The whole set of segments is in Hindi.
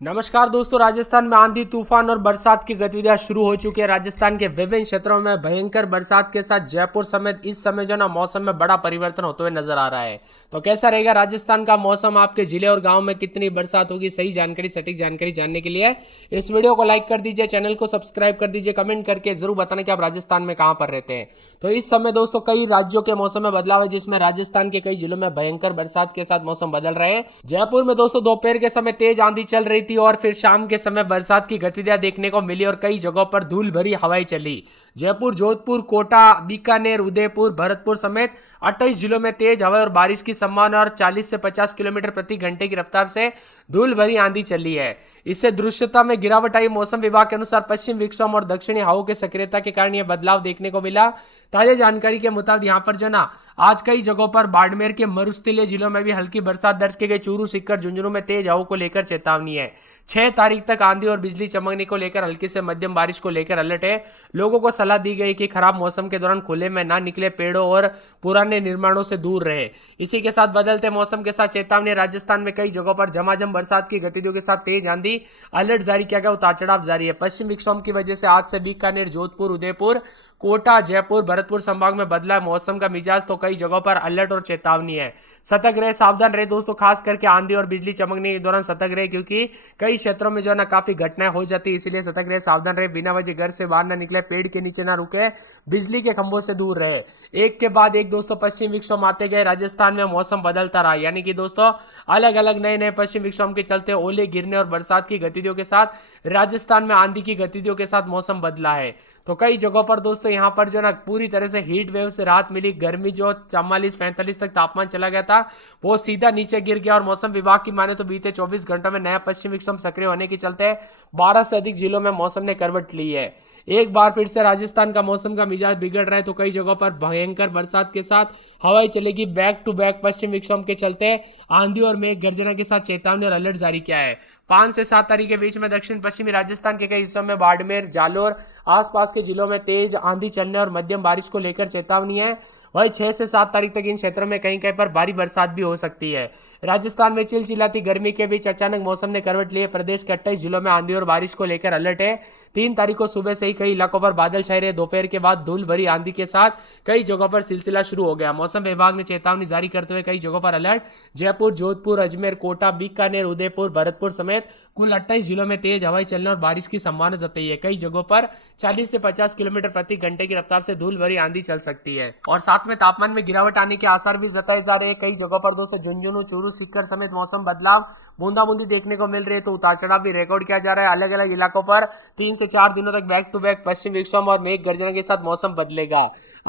नमस्कार दोस्तों, राजस्थान में आंधी तूफान और बरसात की गतिविधियां शुरू हो चुकी है। राजस्थान के विभिन्न क्षेत्रों में भयंकर बरसात के साथ जयपुर समेत इस समय जो ना मौसम में बड़ा परिवर्तन होते हुए नजर आ रहा है। तो कैसा रहेगा राजस्थान का मौसम, आपके जिले और गांव में कितनी बरसात होगी, सही जानकारी सटीक जानकारी जानने के लिए इस वीडियो को लाइक कर दीजिए, चैनल को सब्सक्राइब कर दीजिए, कमेंट करके जरूर बताना कि आप राजस्थान में कहां पर रहते हैं। तो इस समय दोस्तों कई राज्यों के मौसम में बदलाव है, जिसमें राजस्थान के कई जिलों में भयंकर बरसात के साथ मौसम बदल रहे हैं। जयपुर में दोस्तों दोपहर के समय तेज आंधी चल रही थी और फिर शाम के समय बरसात की गतिविधियां देखने को मिली और कई जगहों पर धूल भरी हवाएं चली। जयपुर, जोधपुर, कोटा, बीकानेर, उदयपुर, भरतपुर समेत 28 जिलों में तेज हवा और बारिश की संभावना और 40 से 50 किलोमीटर प्रति घंटे की रफ्तार से धूल भरी आंधी चली है। इससे दृश्यता में गिरावट आई। मौसम विभाग के अनुसार पश्चिम विक्षोभ और दक्षिणी हवाओं की सक्रियता के कारण यह बदलाव देखने को मिला। ताजा जानकारी के मुताबिक यहाँ पर जो ना आज कई जगहों पर बाड़मेर के मरुस्थलीय जिलों में भी हल्की बरसात दर्ज की गई। चूरू, सीकर, झुंझुनू में तेज हवाओं को लेकर चेतावनी है। 6 तारीख तक आंधी और बिजली चमकने को लेकर हल्की से मध्यम बारिश को लेकर अलर्ट है। लोगों को सलाह दी गई कि खराब मौसम के दौरान खुले में ना निकले, पेड़ों और पुराने निर्माणों से दूर रहे। इसी के साथ बदलते मौसम के साथ चेतावनी। राजस्थान में कई जगहों पर झमाझम बरसात की गतिविधियों के साथ तेज आंधी, अलर्ट जारी किया गया, उतार चढ़ाव जारी है। पश्चिम विक्षोभ की वजह से आज से बीकानेर, जोधपुर, उदयपुर, कोटा, जयपुर, भरतपुर संभाग में बदला मौसम का मिजाज, तो कई जगहों पर अलर्ट और चेतावनी है। सतर्क रहे, सावधान रहे दोस्तों, खास करके आंधी और बिजली चमकने के दौरान सतर्क रहे, क्योंकि कई क्षेत्रों में जो है ना काफी घटनाएं हो जाती है। इसलिए सतर्क रहे, सावधान रहे, बिना वजह घर से बाहर ना निकले, पेड़ के नीचे ना रुके, बिजली के खंभों से दूर रहे। एक के बाद एक दोस्तों पश्चिम विक्षोभ आते गए, राजस्थान में मौसम बदलता रहा। यानी कि दोस्तों अलग अलग नए नए पश्चिम विक्षोभ के चलते ओले गिरने और बरसात की गतिविधियों के साथ राजस्थान में आंधी की गतिविधियों के साथ मौसम बदला है। तो कई जगहों पर दोस्तों यहाँ पर जो ना पूरी तरह से हीट वेव से राहत मिली। गर्मी जो 44-45 तक तापमान चला गया था वो सीधा नीचे गिर गया। और मौसम विभाग की माने तो बीते 24 घंटों में नया पश्चिम विक्षोभ सक्रिय होने के चलते 12 से अधिक जिलों में मौसम ने करवट ली है। एक बार फिर से राजस्थान का मौसम का मिजाज बिगड़ रहा है। तो कई जगहों पर भयंकर बरसात के साथ हवाएं चलेगी। बैक टू बैक पश्चिम विक्षोभ के चलते आंधी और मेघ गर्जना के साथ चेतावनी और अलर्ट जारी किया है। 5 से 7 तारीख के बीच में दक्षिण पश्चिमी राजस्थान के कई हिस्सों में बाड़मेर, जालोर, आसपास के जिलों में तेज आंधी चलने और मध्यम बारिश को लेकर चेतावनी है। वही 6 से 7 तारीख तक इन क्षेत्रों में कहीं कहीं पर भारी बरसात भी हो सकती है। राजस्थान में चिलचिलाती गर्मी के बीच अचानक मौसम ने करवट ली है। प्रदेश के 28 जिलों में आंधी और बारिश को लेकर अलर्ट है। 3 तारीख को सुबह से ही कई इलाकों पर बादल छाए रहे। दोपहर के बाद धूल भरी आंधी के साथ कई जगहों पर सिलसिला शुरू हो गया। मौसम विभाग ने चेतावनी जारी करते हुए कई जगहों पर अलर्ट। जयपुर, जोधपुर, अजमेर, कोटा, बीकानेर, उदयपुर, भरतपुर समेत कुल 28 जिलों में तेज हवाएं चलने और बारिश की संभावना जताई है। कई जगहों पर 40 से 50 किलोमीटर प्रति घंटे की रफ्तार से धूल भरी आंधी चल सकती है। और साथ में तापमान में गिरावट आने के आसार भी जताए जा रहे हैं। कई जगहों पर दोस्तों झुंझुनू, चूरू, सीकर समेत मौसम बदलाव, बूंदाबूंदी देखने को मिल रही है। तो उतार चढ़ाव भी रिकॉर्ड किया जा रहा है। अलग अलग इलाकों पर 3 से 4 दिनों तक बैक टू बैक पश्चिम विक्षोभ और मेघ गर्जना के साथ मौसम बदलेगा।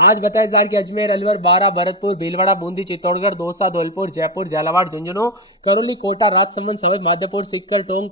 आज बताया जा रहा है कि अजमेर, अलवर, बारा, भरतपुर, भीलवाड़ा, बूंदी, चित्तौड़गढ़, दौसा, धौलपुर, जयपुर, झालावाड़, झुंझुनू, करौली, कोटा, राजसमंद समेत माधोपुर, सीकर, टोंक,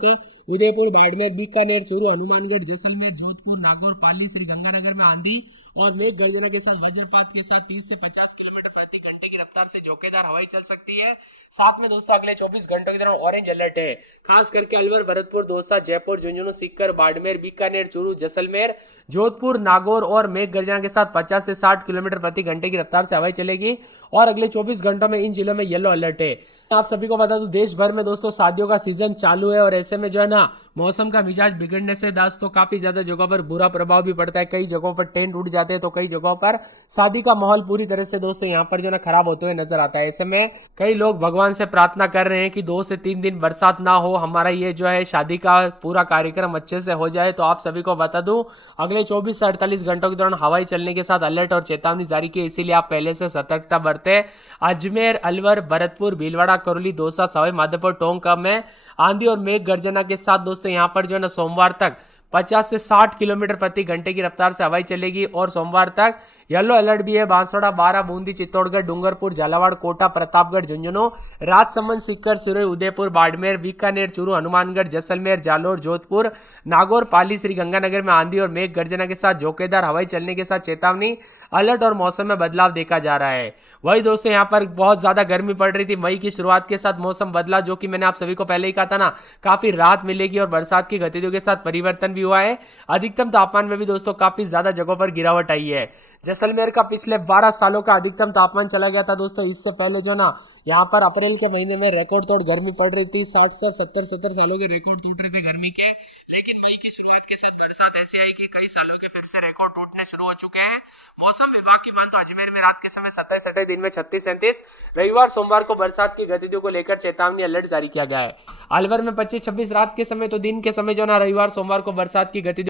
उदयपुर, बाड़मेर, बीकानेर, चूरू, हनुमानगढ़, जैसलमेर, जोधपुर, नागौर, पाली, श्रीगंगानगर में आंधी और मेघ गर्जना के साथ वज्रपात के साथ 30 से 50 किलोमीटर प्रति घंटे की रफ्तार से झोंकेदार हवाएं चल सकती है। साथ में दोस्तों अगले 24 घंटों के दौरान ऑरेंज अलर्ट है। खास करके अलवर, भरतपुर, दौसा, जयपुर, झुंझुनू, सीकर, बाड़मेर, बीकानेर, चूरू, जैसलमेर, जोधपुर, नागौर और मेघ गर्जना के साथ 50 से 60 किलोमीटर प्रति घंटे की रफ्तार से हवाएं चलेगी। और अगले 24 घंटों में इन जिलों में येलो अलर्ट है। आप सभी को बता दूं देश भर में दोस्तों शादियों का सीजन चालू है और ऐसे में जो है ना मौसम का मिजाज बिगड़ने से दोस्तों काफी ज्यादा जगहों पर बुरा प्रभाव भी पड़ता है। कई जगहों पर टेंट उड़ जाते हैं, तो कई जगहों पर शादी का माहौल पूरी तरह से दोस्तों यहाँ पर जो ना खराब होते हुए नजर आता है। ऐसे में कई लोग भगवान से प्रार्थना कर रहे हैं कि 2 से 3 दिन बरसात ना हो, हमारा ये जो है शादी का पूरा कार्यक्रम अच्छे से हो जाए। तो आप सभी को बता दूं अगले 24 से 48 घंटों के दौरान हवाई चलने के साथ अलर्ट और चेतावनी जारी की, इसीलिए आप पहले से सतर्कता बरतें। अजमेर, अलवर, भरतपुर, भीलवाड़ा, करौली, दौसा, सवाई माधोपुर, टोंक में आंधी और मेघ गर्जना के साथ दोस्तों यहाँ पर जो है ना सोमवार तक 50 से 60 किलोमीटर प्रति घंटे की रफ्तार से हवाई चलेगी। और सोमवार तक येलो अलर्ट भी है। बांसवाड़ा, बारा, बूंदी, चित्तौड़गढ़, डूंगरपुर, झालावाड़, कोटा, प्रतापगढ़, झुंझुनू, राजसमंद, सीकर, सिरोही, उदयपुर, बाड़मेर, बीकानेर, चूरू, हनुमानगढ़, जैसलमेर, जालोर, जोधपुर, नागौर, पाली, श्रीगंगानगर में आंधी और मेघ गर्जना के साथ झोंकेदार हवाई चलने के साथ चेतावनी, अलर्ट और मौसम में बदलाव देखा जा रहा है। वही दोस्तों यहाँ पर बहुत ज्यादा गर्मी पड़ रही थी। मई की शुरुआत के साथ मौसम बदला, जो कि मैंने आप सभी को पहले ही कहा था ना, काफी राहत मिलेगी और बरसात की गतिविधियों के साथ परिवर्तन भी हुआ है। अधिकतम तापमान में भी दोस्तों काफी ज्यादा जगहों पर गिरावट आई है। जैसलमेर का पिछले 12 सालों का अधिकतम तापमान चला गया था दोस्तों। इससे पहले जो ना यहाँ पर अप्रैल के महीने में रिकॉर्ड तोड़ गर्मी पड़ रही थी। 60 से 70 सालों के रिकॉर्ड टूट रहे थे गर्मी के। लेकिन मई की शुरुआत के साथ बरसात ऐसी आई कि कई सालों के फिर से रिकॉर्ड टूटने शुरू हो चुके हैं। मौसम विभाग की मान तो अजमेर में रात के समय 27 दिन में 36-37, रविवार सोमवार को बरसात की गतिविधियों को लेकर चेतावनी अलर्ट जारी किया गया है। अलवर में 25-26 रात के समय तो दिन के समय जो ना रविवार सोमवार को बरसात की गतिविधियों